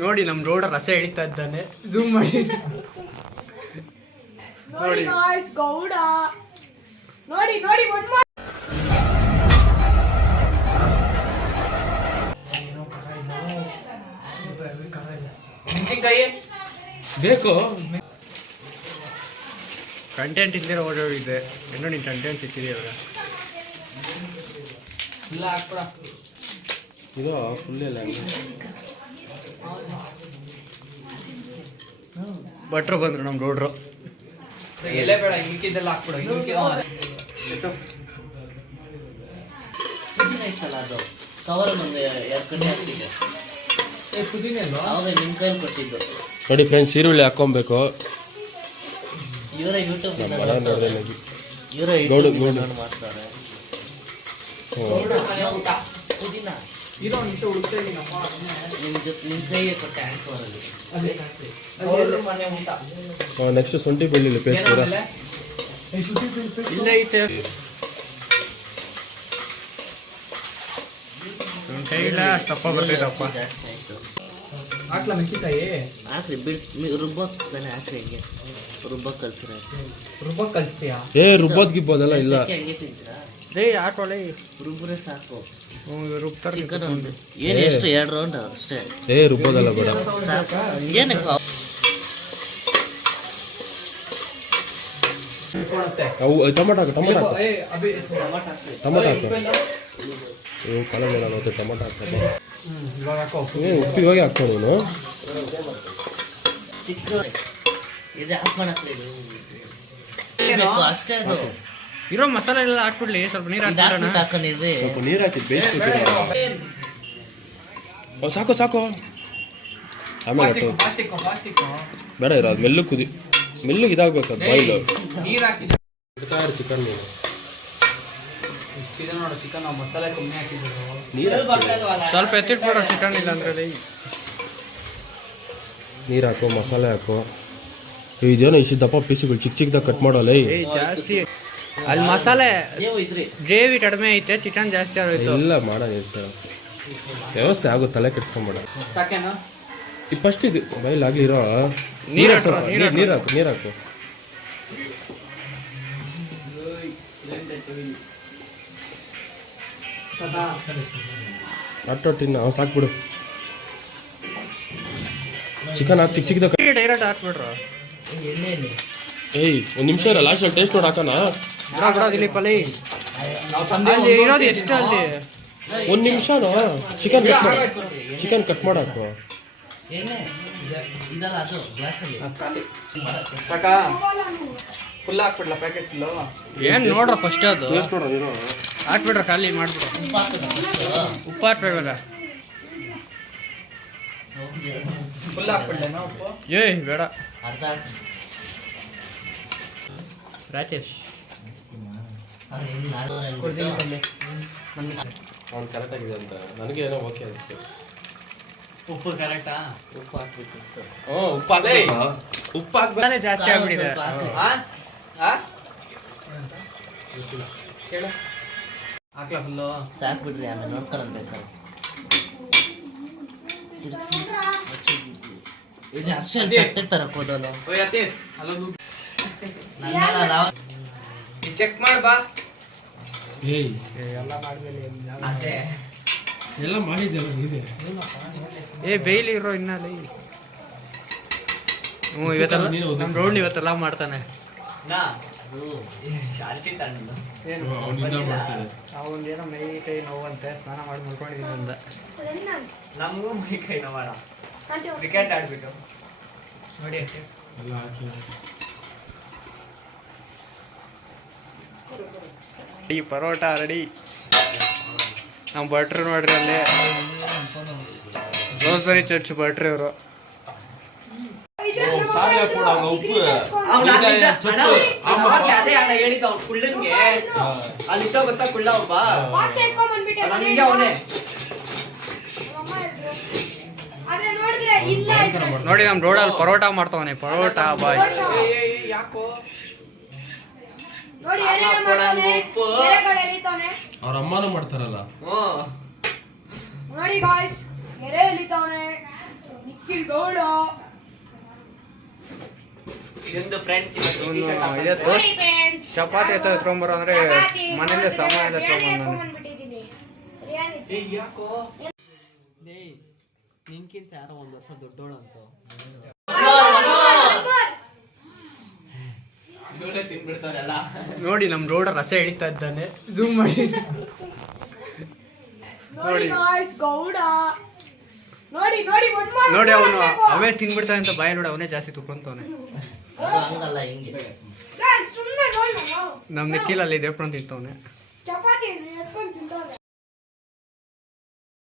ನೋಡಿ ನಮ್ ರೋಡ್ ರಸ ಎಳಿತಾ ಇದ್ದಾನೆ. ಝೂಮ್ ಮಾಡಿ. ನೋಡಿ ಗೌಡ. ನೋಡಿ ನೋಡಿ ಒಂದ್ ಮಾಡಿ ಮೆಣಸಿನ್ಕಾಯಿ? ಬೇಕು. ಕಂಟೆಂಟ್ ಇಲ್ದಿರೋ ಓಡೋಗಿದೆ ಇನ್ನು ನಿನ್ ಕಂಟೆಂಟ್ ಸಿಕ್ಕಿದೆಯಲ್ಲ ಇಲ್ಲ ಹಾಕ್ಬಿಡ. ಇದು ಫುಲ್ ಇಲ್ಲ ಭಟ್ರು ಬಂದ್ರು ನಮ್ಮ ರೋಡ್ರು. ಎಲೆ ಬೇಡ ಇಲ್ಕಿದ್ದೆಲ್ಲ ಹಾಕ್ಬಿಡ ಇಲ್ಕಿ ಐತಲ್ಲ ಅದು? ಕವರ್ ಒಂದು ಎರಡು ಕಡೆ ಹಾಕ್ತಿದ್ದೆ. ಅವಾಗ ನಿಮ್ಮ ಕೈಯಲ್ಲಿ ಕೊಟ್ಟಿದ್ದು. ನೋಡಿ ಫ್ರೆಂಡ್ಸ್ ಈರುಳ್ಳಿ ಹಾಕೊಬೇಕು ಇವರ ಯೂಟ್ಯೂಬ್ ಇವರ ಮಾಡ್ತಾರೆ. ಪುದೀನ. ಇರೋ ನಿಮಿಷ ಉಳಿತಾ ಇದೀನಪ್ಪ ನಿಮ್ ಜೊತೆ ನಿಮ್ ಕೈಗೆ ಕೊಟ್ಟೆ ಹ್ಯಾಂಡ್ ಕವರಲ್ಲಿ ಅವ್ರ ಮನೆ ಊಟ. ನೆಕ್ಸ್ಟ್ ಶುಂಠಿ ಬೆಳ್ಳುಳ್ಳಿ ಪೇಸ್ಟ್ ಕೂಡ? ಏ, ಶುದ್ಧಿ ಬಿಲ್ ಪೇಸ್ಟ್ ಇಲ್ಲ ಐತೆ. ಜಾಸ್ತಿ ಆಯ್ತು. ಹಾಕ್ಲಾ ಮೆಣಸಿನ್ಕಾಯಿ? ಹಾಕ್ರಿ ಬಿಡ್ ರುಬ್ಬಕ್ಕೆ ತಾನೆ ಹಾಕ್ರಿ ಹಿಂಗೆ. ರುಬ್ಬಕ್ ಕಲ್ಸ್ರಿ ರುಬ್ಬ ಕಲ್ಸ್ತೀಯಾ? ಏ ರುಬ್ಬೋದ್ ಗಿಬ್ಬೋದೆಲ್ಲ ಇಲ್ಲ. ಚಕ್ಕೆ ಹಂಗೆ ತಿಂತೀರಾ? ರೇ ಆಟೋಳೆ ರುಬ್ಬ್ರೆ ಸಾಕು. ಚಿಕನ್ ಒಂದು. ಏನು ಎಷ್ಟು ಎರಡು ರೌಂಡ್ ಅಷ್ಟೇ. ಏ ರುಬ್ಬೋದೆಲ್ಲ ಬೇಡ. ಏನಕ್ಕೆ. ಅವು? ಟೊಮೊಟೊ ಹಾಕು ಟೊಮೆಟೊ ಹಾಕು. ಟೊಮೆಟೊ ಹಾಕು. ಮತ್ತೆ ಟೊಮೊಟೊ ಹಾಕ್ತಾರೆ. ಏ ನೀನು ಚಿಕ್ಕ ಇದು ಅಷ್ಟೇ ಅದು. ಇರೋ ಮಸಾಲೆ ಎಲ್ಲ ಹಾಕ್ಬಿಡ್ಲಿ ಸ್ವಲ್ಪ ನೀರು ಹಾಕ್ಬಿಡೋಣ. ಹಾಕೊಂಡಿದ್ರಿ ಸ್ವಲ್ಪ ನೀರು ಹಾಕಿ ಬೇಯಿಸ್ಬಿಟ್ಟು ಓ, ಸಾಕು ಸಾಕು. ಆಮೇಲೆ ಹಾಕು. Plastic plastic. ಬೇಡ ಇರೋ ಅದು ಮೆಲ್ಲಗೆ ಕುದಿ ಮೆಲ್ಲು ಇದಾಗಬೇಕು ಅದು ಬಾಯ್ಲು. ನೀರ್ ಹಾಕಿ. ಚಿಕನ್ ಸ್ವಲ್ಪ ಎತ್ತಿಟ್ಬಿಡೋ ಚಿಕನ್ ಇಲ್ಲ ಅಂದ್ರೆ ನೀರು ಹಾಕು ಮಸಾಲೆ ಹಾಕು. ಇದೇನೋ ಇಷ್ಟು ದಪ್ಪ ಪೀಸುಗಳು ಚಿಕ್ಕ ಚಿಕ್ಕದಾಗ ಕಟ್ ಮಾಡೋಲ್ಲ ಏ ಜಾಸ್ತಿ. ಅಲ್ಲಿ ಮಸಾಲೆ ಗ್ರೇವಿ ಕಡಿಮೆ ಐತೆ ಚಿಕನ್ ಜಾಸ್ತಿ ಆಗೋಯ್ತು ಇಲ್ಲ ಮಾಡೋಣ ಸರ್ ವ್ಯವಸ್ಥೆ ಆಗೋ ತಲೆ ಕೆಟ್ಕೊಂಬೇಡ ಸಾಕೇನು? ಈ ಫಸ್ಟ್ ಇದು ಬೈಲ್ ಆಗ್ಲಿರೋ ನೀರ್ ನೀರು ಹಾಕು, ಹಾಕು ನೀರ್ ಹಾಕು. ನೀರು ಹಾಕು ಅಟ್ಟೊಟ್ಟಿನ ಅವ್ನು ಸಾಕ್ಬಿಡು ಚಿಕನ್ ಹಾಕಿ ಚಿಕ್ಕ ಚಿಕ್ಕದ ಡೈರೆಕ್ಟ್ ಹಾಕ್ಬಿಡ್ರು. ಎಣ್ಣೆಯಲ್ಲಿ ಏಯ್ ಒಂದು ನಿಮಿಷ ಇರ ಲಾಸ್ಟ್ ಟೇಸ್ಟ್ ನೋಡಿ ಹಾಕೋಣ. ದಿಲೀಪ್ ಅಲ್ಲಿ ಇರೋದು ಎಷ್ಟು ಅಲ್ಲಿ ಒಂದು ನಿಮಿಷನೋ ಚಿಕನ್ ಕಟ್ ಮಾಡ. ಚಿಕನ್ ಕಟ್ ಮಾಡಾಕು. ಎಣ್ಣೆ ಇದಲ್ಲ ಅದು ಗ್ಲಾಸಲ್ಲಿ. ಸಾಕ ಫುಲ್ ಹಾಕ್ಬಿಡ್ಲಾ ಪ್ಯಾಕೆಟ್ ಫುಲ್ಲು ಏನ್ ನೋಡ್ರ ಫಸ್ಟ್ ಅದು? ಟೇಸ್ಟ್ ನೋಡೋ ನೀನು? ಹಾಕ್ಬಿಡ್ರ ಖಾಲಿ ಮಾಡ್ಬಿಡು. ಉಪ್ಪು ಹಾಕ್ಬೇಕಲ್ಲ. ಫುಲ್ ಹಾಕ್ಬಿಡ್ಲೇನಾ ಉಪ್ಪು? ಏಯ್ ಬೇಡ. ರಾಕೇಶ್. ಅದು ಕರೆಕ್ಟ್ ಆಗಿದೆ ಅವ್ನು ಅಂತ. ನನಗೆ ಏನೋ ಓಕೆ ಅನಿಸ್ತು ಉಪ್ಪು ಕರೆಕ್ಟಾ ಉಪ್ಪು ಹಾಕ್ಬೇಕು ಸರ್ ಹ್ಞೂ ಉಪ್ಪು ಹಾಕ್ಬೇಕು. ಉಪ್ಪು ಹಾಕ್ಬೇಕು. ಜಾಸ್ತಿ ಆಗ್ಬಿಟ್ಟಿದೆ. ಕೇಳು. ಹಾಕ್ಲಾ ಫುಲ್ಲು ಸಾಕು ಬಿಡ್ರಿ ಆಮೇಲೆ ನೋಡ್ಕೊಳ್ಳೋದು ಬೇಕಾದ್ರೆ ಅಷ್ಟೇ ತರಕ್ ಹೋದಲ್ಲ. ಅಲ್ಲೊಂದು ಚೆಕ್ ಮಾಡ್ ಬಾ. ಏಯ್. ಅತ್ತೆ ಎಲ್ಲ ಮಾಡಿದ್ದೆ ಇದೆ ಏ ಬೇಯ್ಲಿ ಇರೋ ಇನ್ನಲ್ಲಿ ಹ್ಞೂ ಇವತ್ತಲ್ಲ ನಮ್ಮ ರೌಂಡ್ ಇವತ್ತೆಲ್ಲ ಮಾಡ್ತಾನೆ. ಏನು? ಅವನಿಂದ ಮೈ ಕೈ ನೋವಂತೆ ಸ್ನಾನ ಮಾಡಿ ಮುಳ್ಕೊಂಡಿದ್ದೀನಿ ಅಂದ. ನಮಗೂ ಮೈ ಕೈ ನೋವಾಡ ಕ್ರಿಕೆಟ್ ಆಡ್ಬಿಟ್ಟು. ನೋಡಿ ಎಲ್ಲ ಈ ಪರೋಟ ರೆಡಿ ನಮ್ಮ ಭಟ್ರು ನೋಡ್ರಿ ಅಲ್ಲಿ. ರೋಸರಿ ಚರ್ಚ್ ಭಟ್ರಿ ಅವರು ನೋಡಿ ನಮ್ ರೋಡಲ್ಲಿ ಪರೋಟ ಮಾಡ್ತಾವನೆ. ಪರೋಟ ಬಾಯ್. ಅವ್ರ ಅಮ್ಮನೂ ಮಾಡ್ತಾರಲ್ಲ? ನೋಡಿ ಗಾಯ್ಸ್ ಎರೆ ಎಳಿತಾವ್ನೆ ಗೌಡ ಇದೊಂದು ಫ್ರೆಂಡ್ಸ್ ಚಪಾತಿ ಎತ್ತ ಎತ್ಕೊಂಬರೋ ಅಂದ್ರೆ ಮನೇಲಿ ಸಮಯ ನಿಂಕಿಂತ ನಿನ್ಕಿಂತ ಯಾರೋ ಒಂದು ವರ್ಷ ದೊಡ್ಡೋಳು ಅಂತ ತಿನ್ಬಿಡ್ತಾರಲ್ಲ ನೋಡಿ ನಮ್ ರೋಡ ರಸ ಎಳಿತಾ ಇದ್ದಾನೆ. ಝೂಮ್ ಮಾಡಿ. ನೋಡಿ ಗಾಯ್ಸ್ ಗೌಡ. ನೋಡಿ ನೋಡಿ ಒಂದ್ ಮಾಡಿ ನೋಡಿ ಅವನು ಅವೇ ತಿನ್ಬಿಡ್ತಾನೆ ಅಂತ ಬಾಯ ನೋಡಿ ಅವನೇ ಜಾಸ್ತಿ ತುಕೊಂತವನೆ ಅದು ಹಂಗಲ್ಲ ಹಿಂಗೆ. ನೋಡಿ ನಮ್ ನಿಖಿಲ್ ಅಲ್ಲಿ ದೇವ್ರ ತಿಂತವನೆ